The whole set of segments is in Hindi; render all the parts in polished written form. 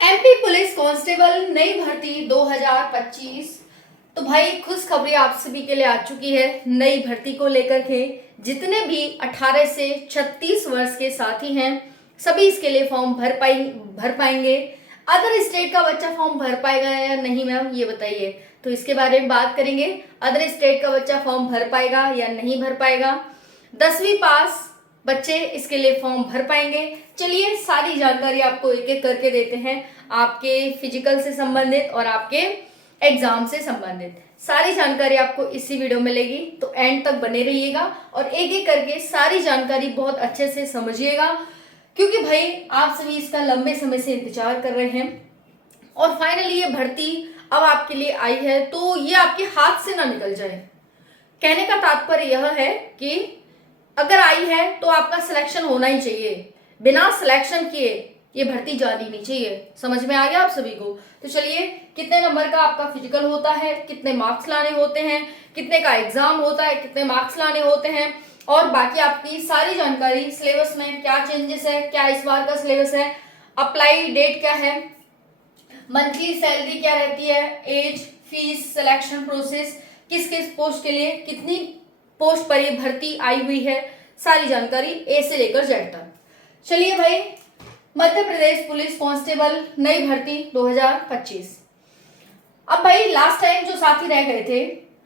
एमपी पुलिस कांस्टेबल नई भर्ती 2025। तो भाई खुशखबरी आप सभी के लिए आ चुकी है नई भर्ती को लेकर के। जितने भी 18 से 36 वर्ष के साथी हैं सभी इसके लिए फॉर्म भर पाएंगे। अदर स्टेट का बच्चा फॉर्म भर पाएगा या नहीं मैम, ये बताइए। तो इसके बारे में बात करेंगे। अदर स्टेट का बच्चा फॉर्म भर पाएगा या नहीं भर पाएगा। 10वीं पास बच्चे इसके लिए फॉर्म भर पाएंगे। चलिए सारी जानकारी आपको एक एक करके देते हैं, आपके फिजिकल से संबंधित और आपके एग्जाम से संबंधित सारी जानकारी आपको इसी वीडियो में मिलेगी। तो एंड तक बने रहिएगा और एक एक करके सारी जानकारी बहुत अच्छे से समझिएगा, क्योंकि भाई आप सभी इसका लंबे समय से इंतजार कर रहे हैं और फाइनली ये भर्ती अब आपके लिए आई है, तो ये आपके हाथ से ना निकल जाए। कहने का तात्पर्य यह है कि अगर आई है तो आपका सिलेक्शन होना ही चाहिए, बिना सिलेक्शन किए ये भर्ती जानी नहीं चाहिए। समझ में आ गया आप सभी को? तो चलिए, कितने नंबर का आपका फिजिकल होता है, कितने मार्क्स लाने होते हैं, कितने का एग्जाम होता है, कितने मार्क्स लाने होते हैं और बाकी आपकी सारी जानकारी, सिलेबस में क्या चेंजेस है, क्या इस बार का सिलेबस है, अप्लाई डेट क्या है, मंथली सैलरी क्या रहती है, एज, फीस, सिलेक्शन प्रोसेस, किस किस पोस्ट के लिए कितनी पोस्ट पर ये भर्ती आई हुई है, सारी जानकारी ए से लेकर जेड तक। चलिए भाई, मध्य प्रदेश पुलिस कांस्टेबल नई भर्ती 2025। अब भाई लास्ट टाइम जो साथी रह गए थे,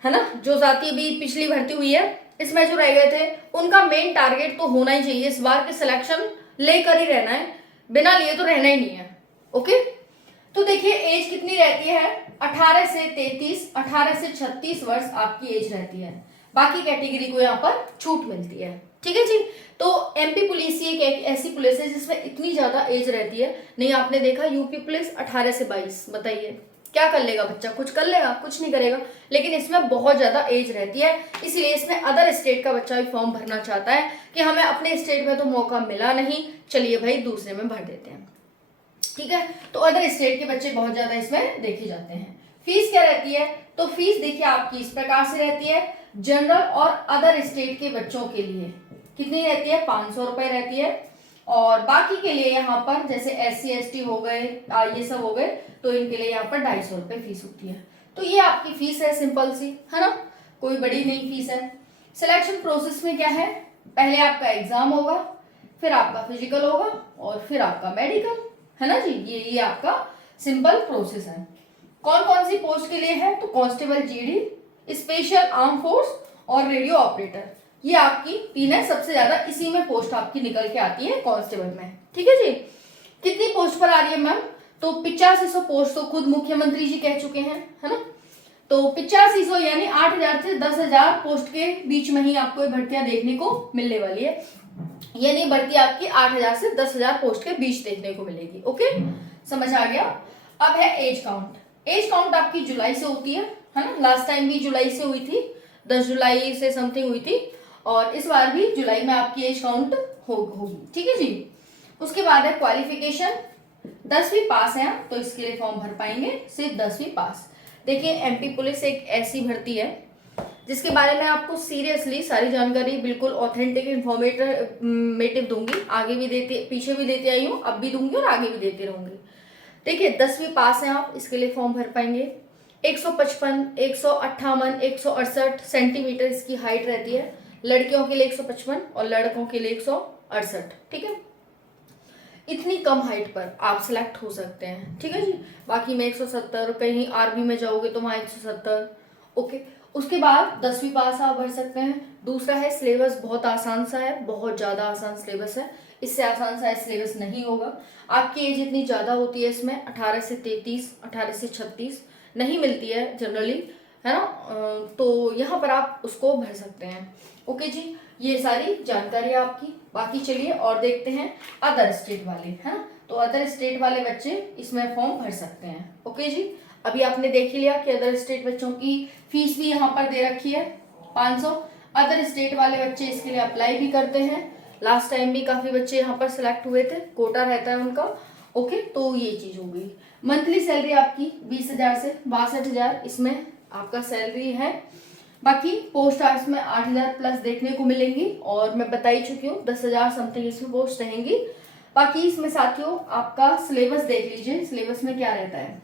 है ना, जो साथी अभी पिछली भर्ती हुई है इसमें जो रह गए थे, उनका मेन टारगेट तो होना ही चाहिए इस बार के सिलेक्शन लेकर ही रहना है, बिना लिए तो रहना ही नहीं है। ओके, तो देखिए एज कितनी रहती है, 18 से 33, 18 से 36 वर्ष आपकी एज रहती है। बाकी कैटेगरी को यहाँ पर छूट मिलती है। ठीक है जी। तो एमपी पुलिस ही एक ऐसी पुलिस है जिसमें इतनी ज्यादा एज रहती है। नहीं आपने देखा यूपी पुलिस 18 से 22, बताइए क्या कर लेगा बच्चा? कुछ कर लेगा? कुछ नहीं करेगा। लेकिन इसमें बहुत ज्यादा एज रहती है, इसीलिए इसमें अदर स्टेट का बच्चा भी फॉर्म भरना चाहता है कि हमें अपने स्टेट में तो मौका मिला नहीं, चलिए भाई दूसरे में भर देते हैं। ठीक है, तो अदर स्टेट के बच्चे बहुत ज्यादा इसमें देखे जाते हैं। फीस क्या रहती है? तो फीस देखिए आपकी इस प्रकार से रहती है। जनरल और अदर स्टेट के बच्चों के लिए कितनी रहती है? 500 रुपए रहती है। और बाकी के लिए यहाँ पर जैसे SC ST हो गए, ये सब हो गए, तो इनके लिए यहाँ पर 250 रुपए फीस होती है। तो ये आपकी फीस है, सिंपल सी, है ना, कोई बड़ी नहीं फीस है। सिलेक्शन प्रोसेस में क्या है? पहले आपका एग्जाम होगा, फिर आपका फिजिकल होगा और फिर आपका मेडिकल, है ना जी। ये आपका सिंपल प्रोसेस है। कौन कौन सी पोस्ट के लिए है? तो constable GD, special arm force और रेडियो ऑपरेटर, ये आपकी तीन है। सबसे ज्यादा इसी में पोस्ट आपकी निकल के आती है कांस्टेबल में। ठीक है जी। कितनी पोस्ट पर आ रही है मैम? तो 8500 पोस्ट तो खुद मुख्यमंत्री जी कह चुके हैं, है ना। तो 8500 यानी 8000 से 10,000 पोस्ट के बीच में ही आपको ये भर्तियां देखने को मिलने वाली है। यानी भर्ती आपकी 8000 से 10,000 पोस्ट के बीच देखने को मिलेगी। ओके, समझ आ गया। अब है एज काउंट। एज काउंट आपकी जुलाई से होती है ना। लास्ट टाइम भी जुलाई से हुई थी, 10 जुलाई से समथिंग हुई थी, और इस बार भी जुलाई में आपकी एज काउंट होगी। ठीक है जी। उसके बाद है क्वालिफिकेशन। 10वीं पास है तो इसके लिए फॉर्म भर पाएंगे, सिर्फ 10वीं पास। देखिए एमपी पुलिस एक ऐसी भर्ती है जिसके बारे में आपको सीरियसली सारी जानकारी बिल्कुल ऑथेंटिक इन्फॉर्मेटिव दूंगी। आगे भी देते, पीछे भी देते आई हूँ, अब भी दूंगी और आगे भी देते रहूंगी। देखिए 10वीं पास है आप, इसके लिए फॉर्म भर पाएंगे। 155, 158, 168 सेंटीमीटर इसकी हाइट रहती है। लड़कियों के लिए 155 और लड़कों के लिए 168। ठीक है, इतनी कम हाइट पर आप सिलेक्ट हो सकते हैं। ठीक है जी। बाकी में 170, कहीं आर्मी में जाओगे तो वहाँ 170। ओके, उसके बाद 10वीं पास आप भर सकते हैं। दूसरा है सिलेबस, बहुत आसान सा है, बहुत ज़्यादा आसान सिलेबस है, इससे आसान सा सिलेबस नहीं होगा। आपकी एज इतनी ज़्यादा होती है इसमें, 18 से 33, 18 से 36 नहीं मिलती है जनरली, है ना। तो यहाँ पर आप उसको भर सकते हैं। ओके जी, ये सारी जानकारी है आपकी। बाकी चलिए और देखते हैं अदर स्टेट वाले, है ना। तो अदर स्टेट वाले बच्चे इसमें फॉर्म भर सकते हैं। ओके जी, अभी आपने देख ही लिया कि अदर स्टेट बच्चों की फीस भी यहाँ पर दे रखी है 500। अदर स्टेट वाले बच्चे इसके लिए अप्लाई भी करते हैं। लास्ट टाइम भी काफी बच्चे यहाँ पर सिलेक्ट हुए थे, कोटा रहता है उनका। ओके, तो ये चीज हो गई। मंथली सैलरी आपकी 20,000 से 62,000 इसमें आपका सैलरी है। बाकी पोस्ट आर्ट्स में 8,000 प्लस देखने को मिलेंगी, और मैं बता ही चुकी हूँ 10,000 समथिंग इसमें पोस्ट रहेंगी बाकी इसमें साथियों आपका सिलेबस देख लीजिए, सिलेबस में क्या रहता है।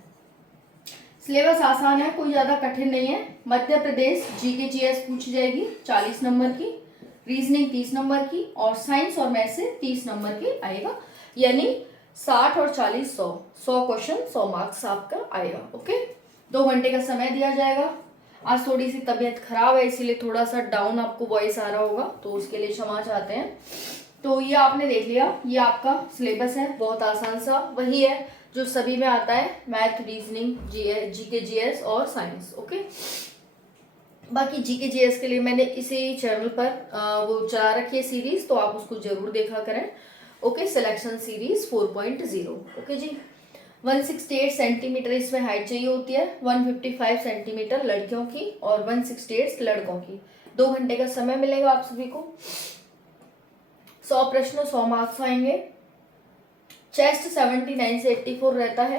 सिलेबस आसान है, कोई ज्यादा कठिन नहीं है। मध्य प्रदेश जीके जीएस पूछी जाएगी 40 नंबर की, रीजनिंग 30 नंबर की, और साइंस और मैथ से 30 नंबर की आएगा, यानी 60 और 40 100 क्वेश्चन 100 मार्क्स आपका आएगा। ओके, 2 घंटे का समय दिया जाएगा। आज थोड़ी सी तबीयत खराब है, इसीलिए थोड़ा सा डाउन आपको वॉइस आ रहा होगा, तो उसके लिए क्षमा चाहते हैं। तो ये आपने देख लिया, ये आपका सिलेबस है, बहुत आसान सा, वही है जो सभी में आता है, मैथ, रीजनिंग, जीके जीएस और साइंस। ओके, बाकी जीके जीएस के लिए मैंने इसी चैनल पर वो चला रखी है सीरीज, तो आप उसको जरूर देखा करें। Okay, selection series 4.0। ओके जी, 168 सेंटीमीटर इसमें हाइट चाहिए होती है, 155 सेंटीमीटर लड़कियों की और 168 लड़कों की। 2 घंटे का समय मिलेगा आप सभी को। 100 प्रश्न 100 मार्क्स आएंगे। चेस्ट 79 से 84 रहता है।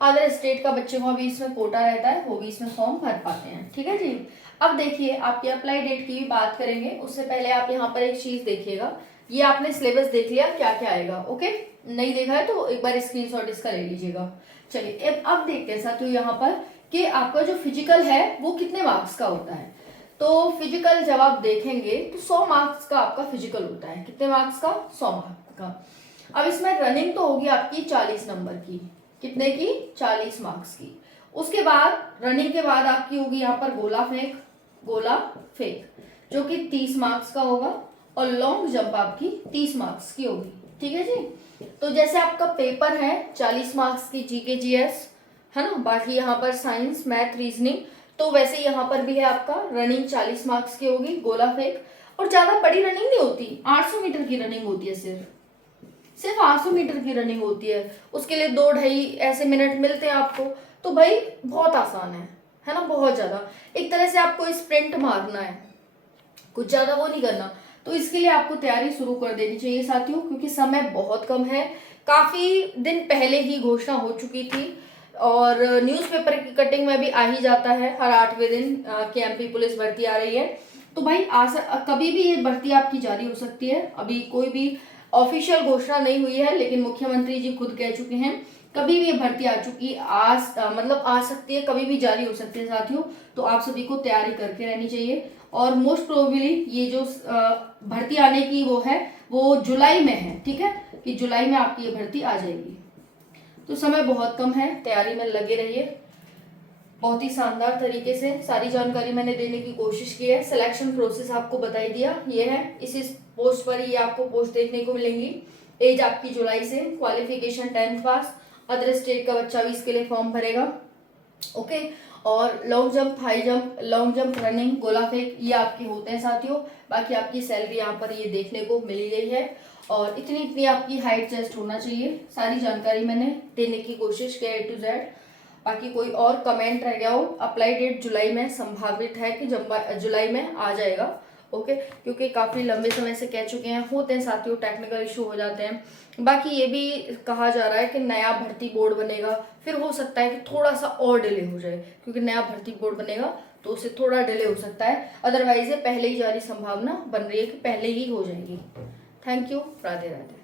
अदर स्टेट का बच्चे को भी इसमें कोटा रहता है, वो भी इसमें फॉर्म भर पाते हैं। ठीक है जी। अब देखिए, आपकी अप्लाई डेट की भी बात करेंगे, उससे पहले आप यहाँ पर एक चीज देखिएगा। ये आपने सिलेबस देख लिया, क्या क्या आएगा। ओके, नहीं देखा है तो एक बार स्क्रीनशॉट इसका ले लीजिएगा। चलिए अब देखते हैं साथियों यहाँ पर कि आपका जो फिजिकल है वो कितने मार्क्स का होता है। तो फिजिकल जब आप देखेंगे तो 100 मार्क्स का आपका फिजिकल होता है। कितने मार्क्स का? 100 मार्क्स का। अब इसमें रनिंग तो होगी आपकी 40 नंबर की। कितने की? 40 मार्क्स की। उसके बाद रनिंग के बाद आपकी होगी यहाँ पर गोला फेंक जो कि 30 मार्क्स का होगा, और लॉन्ग जंप आपकी 30 मार्क्स की होगी। ठीक है जी। तो जैसे आपका पेपर है 40 मार्क्स की जीके जीएस, है ना, बाकी यहाँ पर साइंस, मैथ, रीजनिंग, तो वैसे यहाँ पर भी है आपका रनिंग 40 मार्क्स की होगी, गोला फेंक, और ज्यादा बड़ी रनिंग नहीं होती, 800 मीटर की रनिंग होती है, सिर्फ 800 मीटर की रनिंग होती है। उसके लिए 2-2.5 ऐसे मिनट मिलते हैं आपको, तो भाई बहुत आसान है ना, बहुत ज्यादा। एक तरह से आपको स्प्रिंट मारना है, कुछ ज्यादा वो नहीं करना। तो इसके लिए आपको तैयारी शुरू कर देनी चाहिए साथियों, क्योंकि समय बहुत कम है। काफी दिन पहले ही घोषणा हो चुकी थी, और न्यूज़पेपर की कटिंग में भी आ ही जाता है हर 8वें दिन कि एमपी पुलिस भर्ती आ रही है। तो भाई कभी भी ये भर्ती आपकी जारी हो सकती है। अभी कोई भी ऑफिशियल घोषणा नहीं हुई है, लेकिन मुख्यमंत्री जी खुद कह चुके हैं कभी भी ये भर्ती मतलब आ सकती है, कभी भी जारी हो सकती है साथियों। तो आप सभी को तैयारी करके रहनी चाहिए, और मोस्ट प्रोबेबली ये जो भर्ती आने की वो है वो जुलाई में है। ठीक है, कि जुलाई में आपकी ये भर्ती आ जाएगी। तो समय बहुत कम है, तैयारी में लगे रहिए। बहुत ही शानदार तरीके से सारी जानकारी मैंने देने की कोशिश की है। सिलेक्शन प्रोसेस आपको बताई दिया, ये है। इस पोस्ट पर ये आपको पोस्ट देखने को मिलेंगी। एज आपकी जुलाई से, क्वालिफिकेशन 10th पास, अदर स्टेट का बच्चा भी इसके लिए फॉर्म भरेगा। ओके, और long jump, high jump, long jump, running, गोला फेंक, ये आपके होते हैं साथियों। बाकी आपकी सैलरी यहाँ पर ये देखने को मिली गई है, और इतनी आपकी हाइट चेस्ट होना चाहिए। सारी जानकारी मैंने देने की कोशिश की A to Z। बाकी कोई और कमेंट रह गया हो, अप्लाई डेट जुलाई में संभावित है कि जुलाई में आ जाएगा। ओके, क्योंकि काफ़ी लंबे समय से कह चुके हैं, होते हैं साथियों, टेक्निकल इशू हो जाते हैं। बाकी ये भी कहा जा रहा है कि नया भर्ती बोर्ड बनेगा, फिर हो सकता है कि थोड़ा सा और डिले हो जाए, क्योंकि नया भर्ती बोर्ड बनेगा तो उससे थोड़ा डिले हो सकता है। अदरवाइज ये पहले ही जारी संभावना बन रही है कि पहले ही हो जाएगी। Thank you, Radhe Radhe.